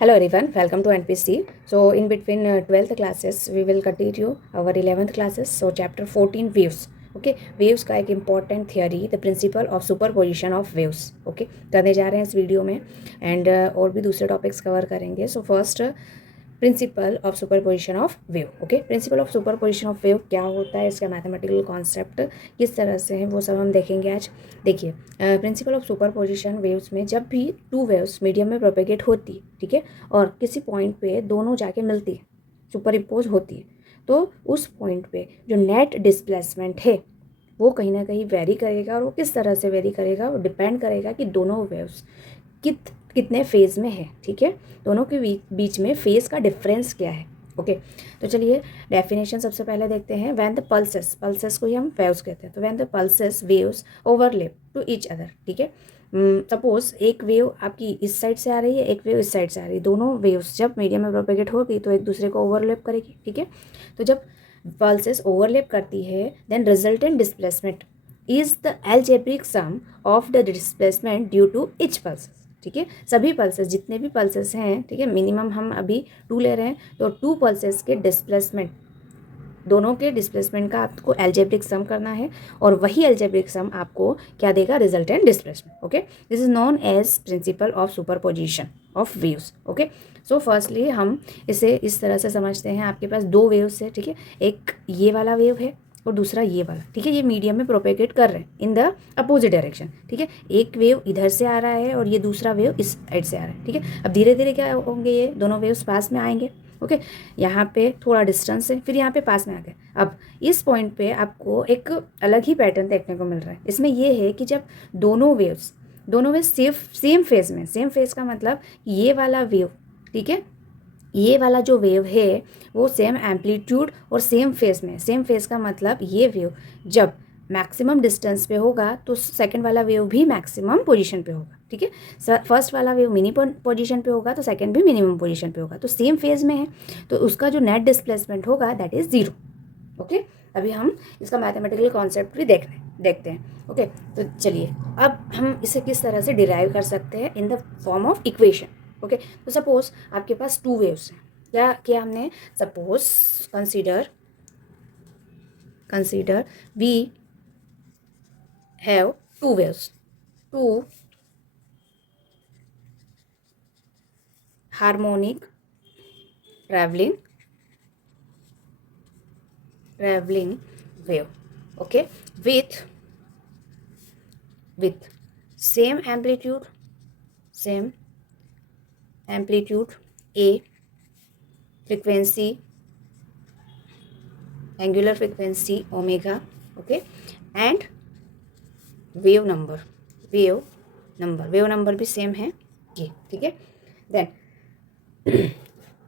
Hello everyone, welcome to NPC. So in between 12th classes, we will continue our 11th classes. So chapter 14 waves. Okay, waves का एक important theory, the principle of superposition of waves. Okay, करने जा रहे हैं इस video में and और भी दूसरे topics cover करेंगे. So first principal of superposition of wave. Okay, principal of superposition of wave क्या होता है, इसका मैथमेटिकल कॉन्सेप्ट किस तरह से है, वो सब हम देखेंगे आज. देखिए, प्रिंसिपल ऑफ सुपरपोजिशन वेव्स में जब भी टू वेव्स मीडियम में प्रोपेगेट होती, ठीक है, और किसी पॉइंट पे दोनों जाके मिलती है, सुपर इम्पोज होती है, तो उस पॉइंट पे जो नेट डिस्प्लेसमेंट है वो कहीं ना कहीं वेरी करेगा. और वो किस तरह से वेरी करेगा, वो डिपेंड करेगा कि दोनों वेव्स कितने फेज़ में है. ठीक है, दोनों के बीच में फेज़ का डिफरेंस क्या है. ओके, तो चलिए डेफिनेशन सबसे पहले देखते हैं. व्हेन द पल्सेस को ही हम वेव्स कहते हैं. तो when the pulses waves overlap to each other. ठीक है, सपोज एक वेव आपकी इस साइड से आ रही है, एक वेव इस साइड से आ रही है. दोनों वेव्स जब मीडियम में प्रोपेगेट होगी तो एक दूसरे को ओवरलैप करेगी. ठीक है, तो जब पल्सेस ओवरलैप करती है then resultant displacement is the algebraic sum of the displacement due to each pulses. ठीक है, सभी पल्सेस, जितने भी पल्सेस हैं, ठीक है, मिनिमम हम अभी 2 ले रहे हैं, तो 2 पल्सेस के डिस्प्लेसमेंट, दोनों के डिस्प्लेसमेंट का आपको एल्जेब्रिक सम करना है और वही एल्जेब्रिक सम आपको क्या देगा, resultant displacement. Okay, this is known as principle of superposition of waves. Okay, so firstly हम इसे इस तरह से समझते हैं. आपके पास दो वेव्स है, ठीक है, एक ये वाला वेव है और दूसरा ये वाला. ठीक है, ये मीडियम में प्रोपेगेट कर रहे हैं इन द अपोजिट डायरेक्शन. ठीक है, एक वेव इधर से आ रहा है और ये दूसरा वेव इस साइड से आ रहा है. ठीक है, अब धीरे धीरे क्या होंगे, ये दोनों वेव्स पास में आएंगे. ओके, यहाँ पे थोड़ा डिस्टेंस है, फिर यहाँ पे पास में आ गए. अब इस पॉइंट पे आपको एक अलग ही पैटर्न देखने को मिल रहा है. इसमें ये है कि जब दोनों वेव्स सेम फेज में, सेम फेज का मतलब ये वाला वेव, ठीक है, ये वाला जो वेव है वो सेम एम्पलीट्यूड और सेम फेज में. सेम फेज का मतलब ये वेव जब मैक्सिमम डिस्टेंस पे होगा तो सेकंड वाला वेव भी मैक्सिमम पोजीशन पे होगा. ठीक है, फर्स्ट वाला वेव मिनिमम पोजीशन पे होगा तो सेकंड भी मिनिमम पोजीशन पे होगा, तो सेम फेज में है, तो उसका जो नेट डिस्प्लेसमेंट होगा दैट इज 0. ओके, अभी हम इसका मैथमेटिकल कॉन्सेप्ट भी देखते हैं. ओके, तो चलिए अब हम इसे किस तरह से डिराइव कर सकते हैं in the form of equation. Okay, तो सपोज आपके पास टू वेव्स हैं. क्या किया हमने, suppose consider we have two waves, two harmonic traveling wave. Okay, with same amplitude a, frequency, angular frequency omega. Okay, and wave number भी same है ये. ठीक है, देन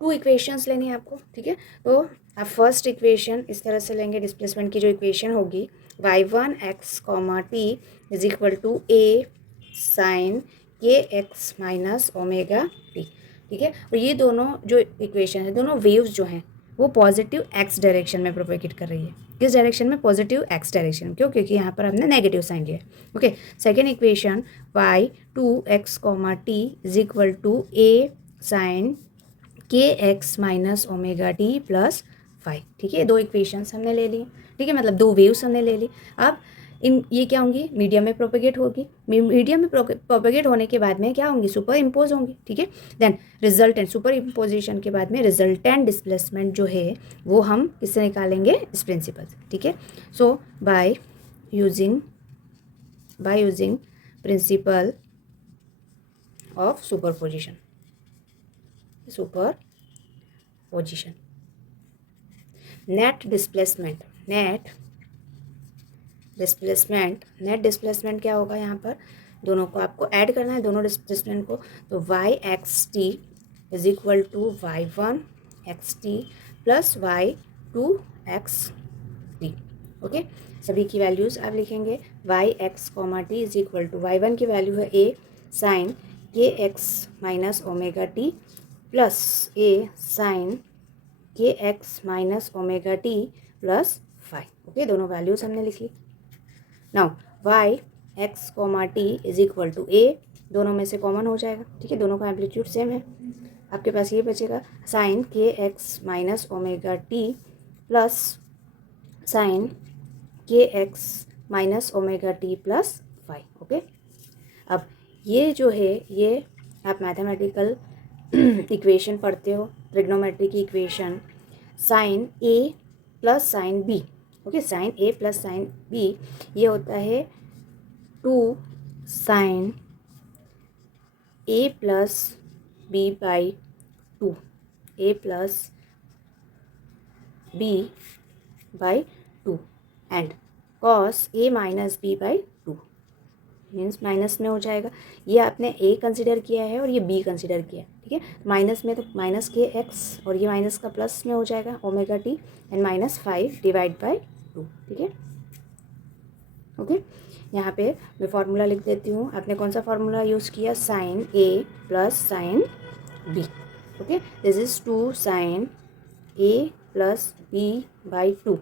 टू इक्वेशंस लेनी है आपको. ठीक है, तो आप फर्स्ट इक्वेशन इस तरह से लेंगे. डिस्प्लेसमेंट की जो इक्वेशन होगी, y1 x t is equal to a sine के एक्स माइनस ओमेगा टी. ठीक है, और ये दोनों जो इक्वेशन है, दोनों वेव्स जो हैं वो पॉजिटिव एक्स डायरेक्शन में प्रोपेगेट कर रही है. किस डायरेक्शन में, पॉजिटिव एक्स डायरेक्शन. क्यों, क्योंकि यहाँ पर हमने नेगेटिव साइन लिया. Okay, second equation y2 x t is equal to a sine के x minus omega t plus 5. ठीक है, दो इक्वेशंस हमने ले ली. ठीक है, मतलब दो वेव्स हमने ले ली. अब इन ये क्या होंगी, मीडियम में प्रोपेगेट होगी. मीडियम में प्रोपेगेट होने के बाद में क्या होंगी, सुपर इम्पोज होंगी. ठीक है, देन रिजल्टेंट, सुपर इम्पोजिशन के बाद में रिजल्टेंट डिस्प्लेसमेंट जो है वो हम किससे निकालेंगे, इस प्रिंसिपल से. ठीक है, so by using principle of superposition, net displacement क्या होगा, यहाँ पर दोनों को आपको ऐड करना है, दोनों डिस्प्लेसमेंट को. तो y x T is equal to y1 x t plus y2 x t. Okay, सभी की वैल्यूज़ आप लिखेंगे. Y x T is equal to y1 की वैल्यू है a साइन के x minus omega t plus a sine के x minus omega t plus 5. Okay, दोनों values हमने लिख ली. Now y x T is equal to a, दोनों में से कॉमन हो जाएगा. ठीक है, दोनों का एम्पलीट्यूड सेम है. आपके पास ये बचेगा साइन के x minus omega t plus sine के x minus omega t plus five. Okay, अब ये जो है ये आप मैथमेटिकल इक्वेशन पढ़ते हो, ट्रिग्नोमेट्री की equation, sine A plus sine B. Okay, sine A plus sine B ये होता है 2 sine A plus B by 2, A plus B by 2 and cos A minus B by 2 means minus में हो जाएगा। ये आपने ए कंसिडर किया है और ये बी कंसिडर किया है, ठीक है। माइनस में तो माइनस के एक्स और ये माइनस का प्लस में हो जाएगा omega T and minus 5 divide by 2, ठीक है। ओके, यहाँ पे मैं फार्मूला लिख देती हूँ। आपने कौन सा फार्मूला यूज़ किया? Sine A plus sine B. Okay, this is 2 sine A plus B by 2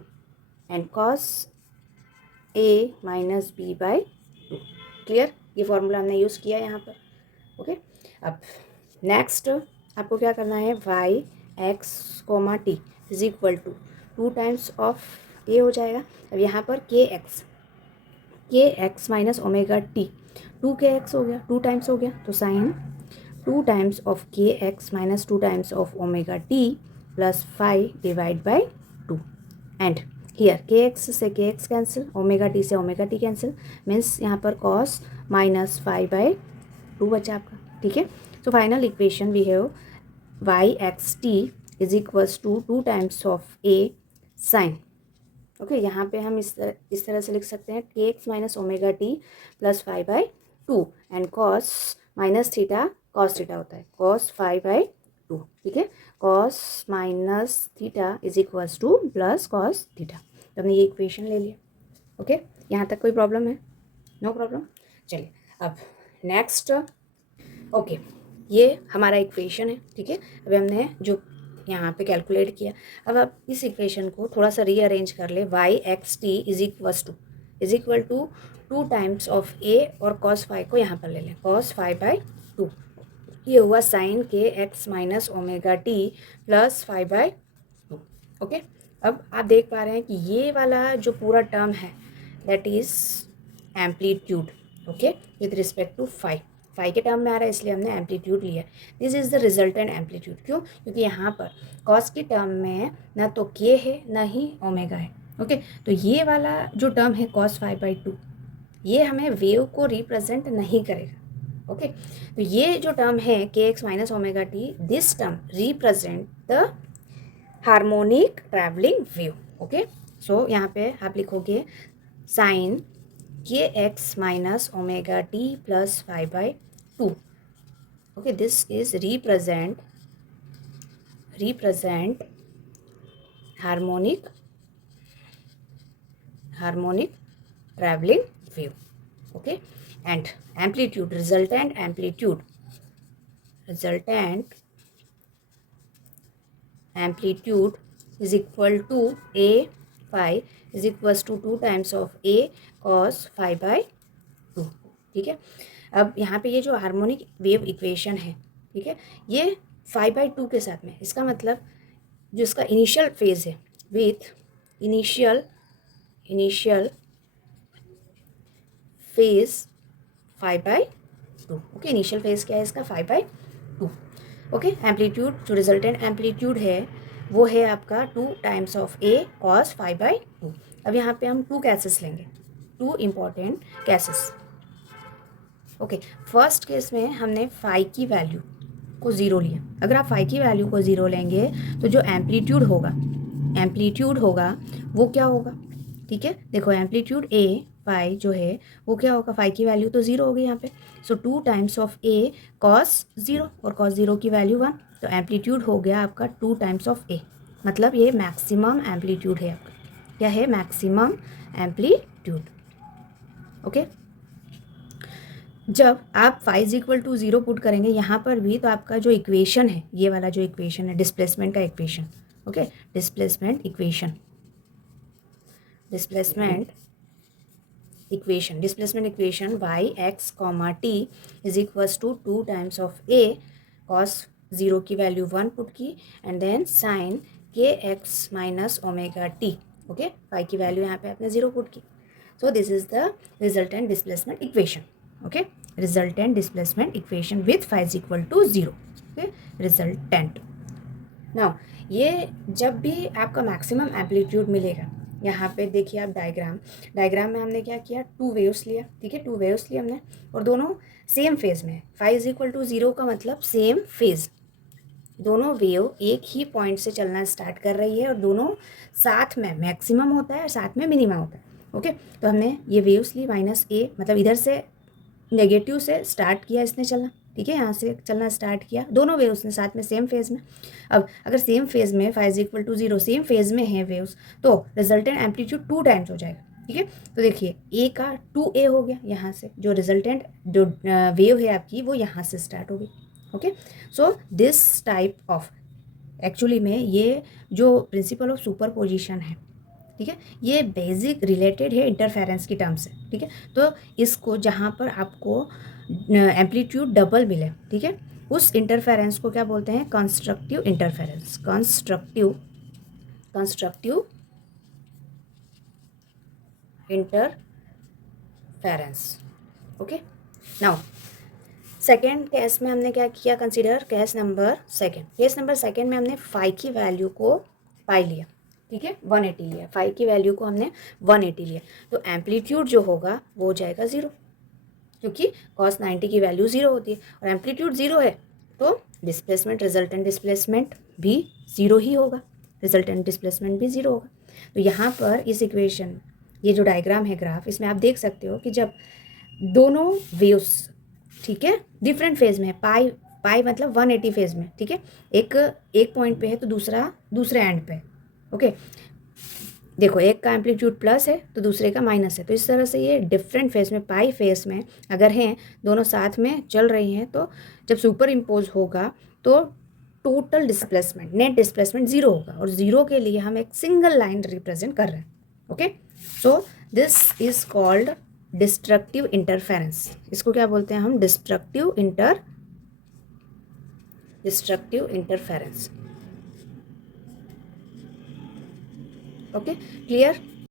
and cos A minus B by 2। Clear? ये फार्मूला हमने यूज़ किया यहाँ पर। ओके, अब नेक्स्ट आपको क्या करना है? Y x comma t is equal to 2 times of A हो जाएगा। अब यहाँ पर के एक्स माइनस ओमेगा टी 2 के एक्स हो गया, 2 टाइम्स हो गया, तो साइन 2 टाइम्स ऑफ के x minus 2 times of omega t plus 5 divide by 2 and here के एक्स से के एक्स कैंसिल, ओमेगा टी से ओमेगा टी कैंसिल, मीन्स यहाँ पर कॉस माइनस 5 बाई 2 बचा आपका, ठीक है। So final equation we have Y x T is equals to 2 times of A sine. Okay, यहाँ पे हम इस तरह से लिख सकते हैं के x minus omega t plus 5 by 2 and cos minus theta cos theta होता है कॉस 5 बाई 2, ठीक है। Cos minus theta is equals two plus cos theta. तो हमने ये इक्वेशन ले लिया। ओके, यहाँ तक कोई प्रॉब्लम है? No problem. चलिए अब नेक्स्ट। ओके, ये हमारा इक्वेशन है, ठीक है। अभी हमने जो यहाँ पे कैलकुलेट किया, अब आप इस इक्वेशन को थोड़ा सा रीअरेंज कर ले। Y x T is equal to 2 times of A और कॉस 5 को यहाँ पर ले लें, कॉस 5 बाई 2। ये हुआ साइन के x minus omega t plus 5 by 2। Okay, अब आप देख पा रहे हैं कि ये वाला जो पूरा टर्म है that is amplitude. Okay, with respect to 5 के टर्म में आ रहा है, इसलिए हमने एम्पलीट्यूड लिया। This is the resultant amplitude. क्यों? क्योंकि यहाँ पर कॉस की टर्म में ना तो के है ना ही ओमेगा है। ओके, तो ये वाला जो टर्म है कॉस 5 बाई 2 ये हमें वेव को रिप्रेजेंट नहीं करेगा। ओके, तो ये जो टर्म है k x minus omega t, this term represent the harmonic travelling wave. Okay, so यहाँ पे आप लिखोगे साइन के x minus omega t plus 5 by 2। Okay, this is represent harmonic traveling wave. Okay, and amplitude, resultant amplitude is equal to a phi is equals to 2 times of a cos 5 by 2, ठीक है। अब यहाँ पे ये जो harmonic wave equation है, ठीक है, ये 5 बाई 2 के साथ में, इसका मतलब जो इसका इनिशियल फेज है with initial phase 5 by 2। Okay, initial phase क्या है इसका? 5 बाई 2। ओके, एम्पलीट्यूड जो रिजल्टेंट एम्पलीट्यूड है वो है आपका 2 times of A cos 5 by 2। अब यहाँ पे हम 2 केसेस लेंगे, 2 important cases. Okay, first case में हमने फाई की वैल्यू को ज़ीरो लिया। अगर आप फाई की वैल्यू को ज़ीरो लेंगे तो जो एम्पलीट्यूड होगा वो क्या होगा? ठीक है, देखो एम्पलीट्यूड ए फाई जो है वो क्या होगा? फाई की वैल्यू तो ज़ीरो होगी यहाँ पे, सो 2 टाइम्स ऑफ ए कॉस 0 और कॉस 0 की वैल्यू 1, तो एम्पलीट्यूड हो गया आपका 2 टाइम्स ऑफ ए। मतलब ये मैक्सिमम एम्पलीट्यूड है आपका। क्या है? Maximum amplitude. ओके, जब आप phi is equal to 0 put करेंगे यहाँ पर भी, तो आपका जो इक्वेशन है, ये वाला जो इक्वेशन है डिस्प्लेसमेंट का equation, okay, displacement equation Y X comma T is equals to 2 times of A cos zero की वैल्यू 1 पुट की एंड देन साइन के x minus omega T, okay, phi की वैल्यू यहाँ पे आपने 0 पुट की. So this is the resultant displacement equation. Okay, resultant displacement equation with phi is equal to 0. Okay, resultant. Now ये जब भी आपका मैक्सिमम एम्पलीट्यूड मिलेगा, यहाँ पे देखिए आप डायग्राम में हमने क्या किया, 2 वेव्स लिया. ठीक है, 2 वेव्स लिए हमने और दोनों सेम फेज में. फाई इज इक्वल टू 0 का मतलब सेम फेज. दोनों वेव एक ही पॉइंट से चलना स्टार्ट कर रही है और दोनों साथ में मैक्सिमम होता है और साथ में मिनिमम होता है. ओके, तो हमने ये वेव्स ली माइनस ए, मतलब इधर से नेगेटिव से स्टार्ट किया इसने चलना. ठीक है, यहाँ से चलना स्टार्ट किया, दोनों वेव्स ने साथ में सेम फेज में. अब अगर सेम फेज में phi is equal to 0 same phase में है वेव्स, तो रिजल्टेंट एम्पलीट्यूड 2 टाइम्स हो जाएगा. ठीक है, तो देखिए ए का 2a हो गया, यहाँ से जो रिजल्टेंट जो वेव है आपकी वो यहाँ से स्टार्ट हो गई. Okay, so this type of actually में ये जो प्रिंसिपल ऑफ सुपरपोजिशन है, ठीक है, ये बेसिक रिलेटेड है इंटरफेरेंस की टर्म से. ठीक है, तो इसको जहाँ पर आपको एम्पलीट्यूड डबल मिले, ठीक है, उस इंटरफेरेंस को क्या बोलते हैं, constructive interference. Constructive interference. Okay, now second case में हमने क्या किया, कंसीडर केस नंबर सेकेंड में हमने फाई की वैल्यू को पाई लिया. ठीक है, 180 लिया, फाई की वैल्यू को हमने 180 लिया, तो एम्पलीट्यूड जो होगा वो हो जाएगा 0, क्योंकि cos 90 की वैल्यू 0 होती है और एम्पलीट्यूड 0 है, तो डिस्प्लेसमेंट रिजल्टेंट डिस्प्लेसमेंट भी 0 ही होगा, रिजल्टेंट डिस्प्लेसमेंट भी 0 होगा. तो यहाँ पर इस इक्वेशन, ये जो डायग्राम है ग्राफ, इसमें आप देख सकते हो कि जब दोनों वेव्स, ठीक है, डिफरेंट फेज में है, पाई मतलब 180 फेज में. ठीक है, एक पॉइंट पे है तो दूसरा दूसरे एंड पे. ओके, देखो एक का एम्पलीट्यूड प्लस है तो दूसरे का माइनस है, तो इस तरह से ये डिफरेंट फेज में, पाई फेज में अगर हैं, दोनों साथ में चल रही हैं, तो जब सुपर इम्पोज होगा तो टोटल डिस्प्लेसमेंट, नेट डिस्प्लेसमेंट 0 होगा, और 0 के लिए हम एक सिंगल लाइन रिप्रेजेंट कर रहे हैं. Okay, so this is called destructive interference. इसको क्या बोलते हैं हम, डिस्ट्रक्टिव इंटरफेरेंस. Okay, clear.